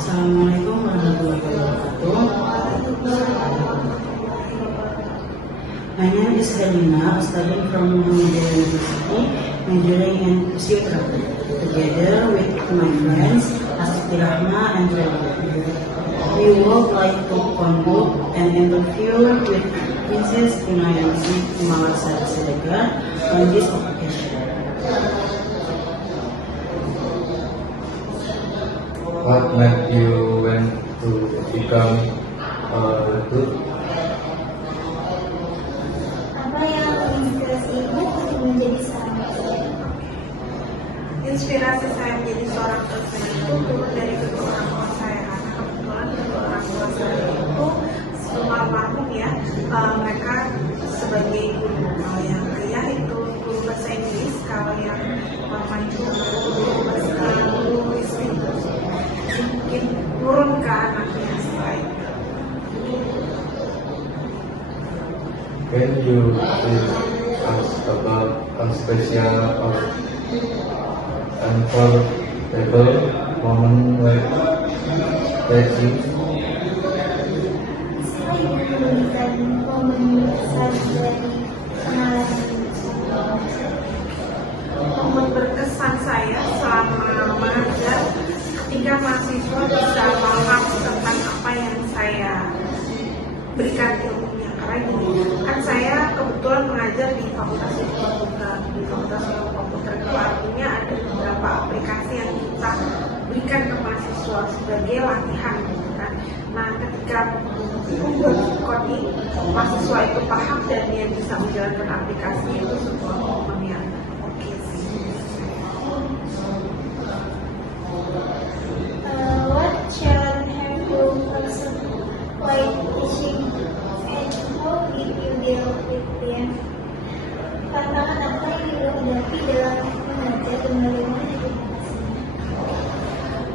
Assalamualaikum warahmatullahi wabarakatuh. My name is Helena, studying from Muhammadiyah University, majoring in physiotherapy, together with my friends Astuti Rahma and Rela. We would like to conduct an interview with Princess Inayansi Kumalasari Siregar on this occasion. What made you want to become a recruit? Apa yang menginspirasi ibu untuk menjadi seorang dosen? Inspirasi saya menjadi seorang dosen itu turun dari kedua orang tua saya, karena kebetulan kedua orang tua saya itu semua almarhum ya, mereka sebagai guru. Kalau yang ayah itu guru bahasa Inggris, kalau yang mama itu guru istri, mungkin turun ke anaknya setelah itu. Can you tell us about a special or unforgettable moment like that you? Saya ingin memberikan momen besar dari kenalan Momen berkesan saya selama mengajar ketika mahasiswa bisa paham tentang apa yang saya berikan ilmunya. Karena gini, kan saya kebetulan mengajar di Fakultas Ilmu Komputer. Di Fakultas Ilmu Komputer itu artinya ada beberapa aplikasi yang kita berikan ke mahasiswa sebagai latihan gitu kan. Nah, ketika membuat coding, mahasiswa itu paham dan dia bisa menjalankan aplikasi, itu sebuah momen yang oke sih. What challenge have you faced while teaching and how did you deal with them? Tantangan apa yang ibu hadapi dalam mengajar dan bagaimana ibu mengatasinya?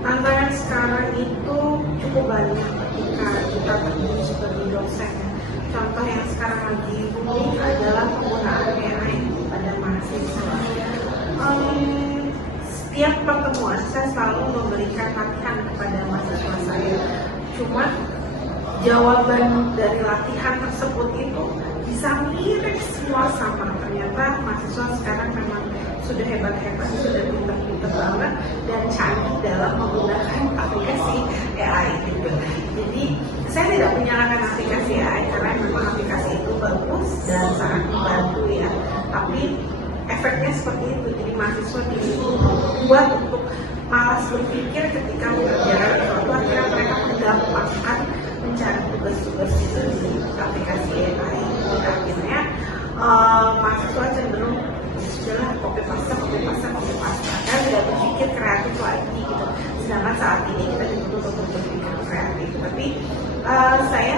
Tantangan sekarang itu cukup banyak ketika kita berdiri sebagai dosen. Contoh yang sekarang lagi booming adalah penggunaan AI pada mahasiswa. Setiap pertemuan saya selalu memberikan latihan kepada mahasiswa saya. Cuma jawaban dari latihan tersebut itu bisa mirip semua sama. Ternyata mahasiswa sekarang memang sudah hebat-hebat, sudah pintar-pintar banget dan canggih dalam menggunakan aplikasi AI gitu. Jadi saya tidak menyalahkan aplikasi AI karena memang aplikasi itu bagus dan sangat membantu ya. Tapi efeknya seperti itu. Jadi mahasiswa dibuat untuk malas berpikir ketika mengerjakan sesuatu, akhirnya mereka menggampangkan mencari tugas-tugas itu di aplikasi AI. Dan akhirnya mahasiswa cenderung sudahlah copy paste kan tidak berpikir kreatif lagi gitu. Sedangkan saat ini kita dituntut untuk berpikir kreatif. Tapi saya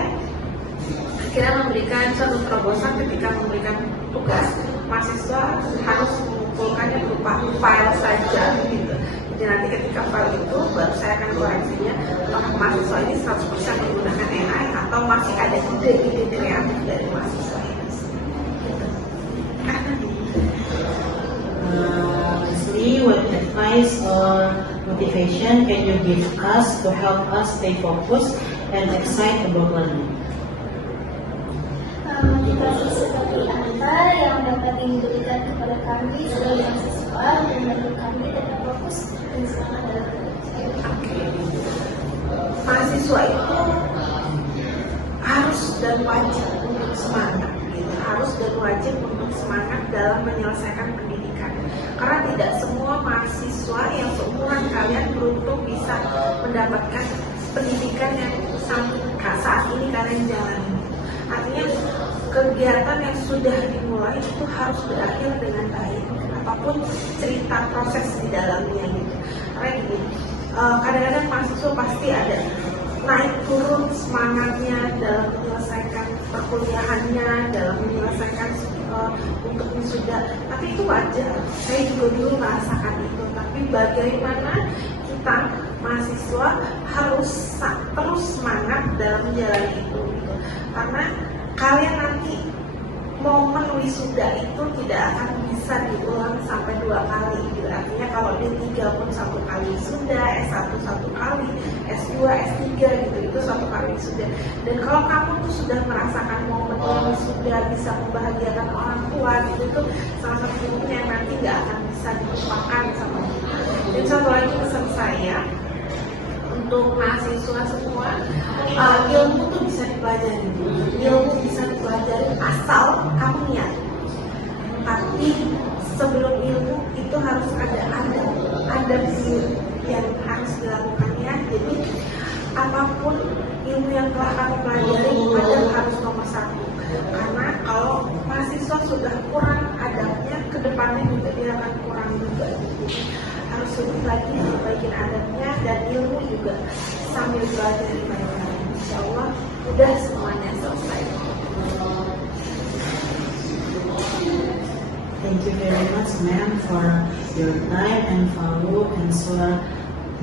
akhirnya memberikan suatu terobosan ketika memberikan tugas, mahasiswa harus mengumpulkannya berupa file saja gitu. Jadi nanti ketika file itu baru saya akan koreksinya apakah mahasiswa ini 100% menggunakan AI atau masih ada ide-ide kreatif dari mahasiswa ini. Lastly, what advice or motivation can you give us to help us stay focused and excited about learning? Motivasi seperti apa yang dapat diberikan kepada kami sebagai mahasiswa dan membantu kami tetap fokus dan semangat dalam belajar? Mahasiswa itu harus dan wajib untuk semangat gitu. Harus dan wajib untuk semangat dalam menyelesaikan pendidikan, karena tidak semua mahasiswa yang seumuran kalian beruntung bisa mendapatkan pendidikan yang saat ini kalian jalani. Artinya kegiatan yang sudah dimulai itu harus berakhir dengan baik, apapun cerita proses di dalamnya gitu. Karena gini, kadang-kadang mahasiswa pasti ada naik turun semangatnya dalam menyelesaikan perkuliahannya, dalam menyelesaikan untuk wisuda. Tapi itu wajar, saya juga dulu merasakan itu. Tapi bagaimana kita mahasiswa harus terus semangat dalam menjalani itu gitu. Karena kalian nanti momen wisuda itu tidak akan bisa diulang sampai 2 kali gitu. Artinya kalau D3 pun 1 kali wisuda, S1 1 kali, S2 S2, S3 gitu, itu suatu hal yang sudah. Dan kalau kamu tuh sudah merasakan momen yang sudah bisa membahagiakan orang tua gitu, itu salah satu momen yang nanti nggak akan bisa dilupakan sama kita. Dan satu lagi pesan saya untuk mahasiswa semua, ilmu tuh bisa dipelajari, ilmu bisa dipelajari asal kamu niat. Tapi sebelum ilmu itu harus ada yang harus dilakukannya. Jadi apapun ilmu yang telah kamu pelajari adab harus nomor satu. Karena kalau mahasiswa sudah kurang adabnya, kedepannya juga dia akan kurang juga. Jadi harus lebih lagi perbaikin adabnya, dan ilmu juga sambil belajar baik-baik. Insya Allah udah semuanya selesai. Thank you very much, ma'am, for your time and follow answer.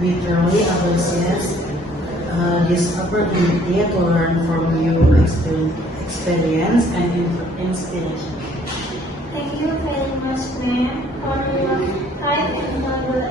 We truly appreciate this opportunity to learn from you experience and inspiration. Thank you very much, ma'am, for your time and valuable